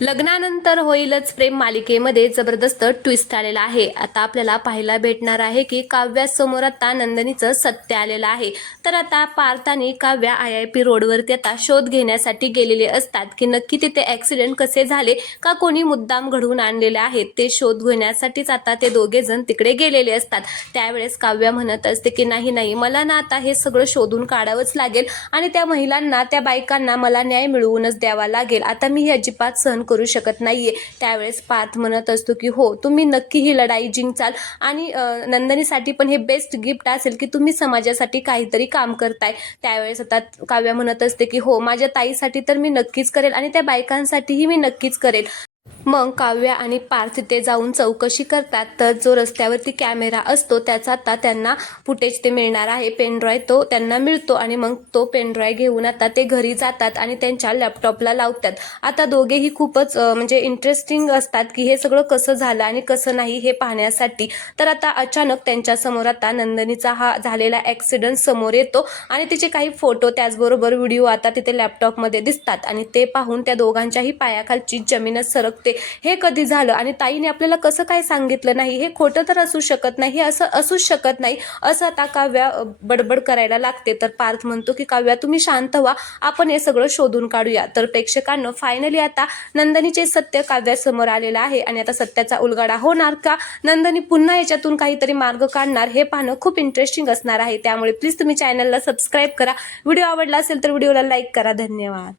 लग्नानंतर होईलच प्रेम मालिकेमध्ये जबरदस्त ट्विस्ट आलेला आहे। आता आपल्याला पाहायला भेटणार आहे की काव्यासमोर आता नंदिनीचं सत्य आलेलं आहे। तर आता पार्थ आणि काव्या IIP रोडवरती आता शोध घेण्यासाठी गेलेले असतात की नक्की तिथे ॲक्सिडेंट कसे झाले का कोणी मुद्दाम घडवून आणलेले आहेत ते शोध घेण्यासाठीच आता ते दोघे जण तिकडे गेलेले असतात। त्यावेळेस काव्या म्हणत असते की नाही मला ना आता हे सगळं शोधून काढावंच लागेल आणि त्या महिलांना त्या बायकांना मला न्याय मिळवूनच द्यावा लागेल। आता मी ही अजिबात सहन करू शकत नाहीये। त्यावेळेस पार्थ म्हणत असतो की हो तुम्ही नक्की ही लढाई जिंकाल आणि नंदिनीसाठी पण हे बेस्ट गिफ्ट असेल की तुम्ही समाजासाठी काहीतरी काम करताय। त्यावेळेस आता काव्या म्हणत असते की हो माझ्या ताईसाठी तर मी नक्कीच करेल आणि त्या बायकांसाठीही मी नक्कीच करेल। मग काव्या आणि पार्थ तिथे जाऊन चौकशी करतात तर जो रस्त्यावरती कॅमेरा असतो त्याचा आता त्यांना फुटेज ते मिळणार आहे। पेनड्राईव्ह तो त्यांना मिळतो आणि मग तो पेनड्राईव्ह घेऊन आता ते घरी जातात आणि त्यांच्या लॅपटॉपला लावतात। आता दोघेही खूपच म्हणजे इंटरेस्टिंग असतात की हे सगळं कसं झालं आणि कसं नाही हे पाहण्यासाठी। तर आता अचानक त्यांच्या समोर आता नंदिनीचा हा झालेला ॲक्सिडेंट समोर येतो आणि तिचे काही फोटो त्याचबरोबर व्हिडिओ आता तिथे लॅपटॉपमध्ये दिसतात आणि ते पाहून त्या दोघांच्याही पायाखालची जमीनच सरकते। हे कधी झालं आणि ताईने आपल्याला कसं काय सांगितलं नाही, हे खोटं तर असू शकत नाही, हे असं असूच शकत नाही असं आता काव्या बडबड करायला लागते। तर पार्थ म्हणतो की काव्या तुम्ही शांत व्हा, आपण हे सगळं शोधून काढूया। तर प्रेक्षकांना फायनली आता नंदिनीचे सत्य काव्यासमोर आलेलं आहे आणि आता सत्याचा उलगडा होणार का नंदिनी पुन्हा याच्यातून काहीतरी मार्ग काढणार हे पाहणं खूप इंटरेस्टिंग असणार आहे। त्यामुळे प्लीज तुम्ही चॅनलला सबस्क्राईब करा, व्हिडिओ आवडला असेल तर व्हिडिओला लाईक करा। धन्यवाद।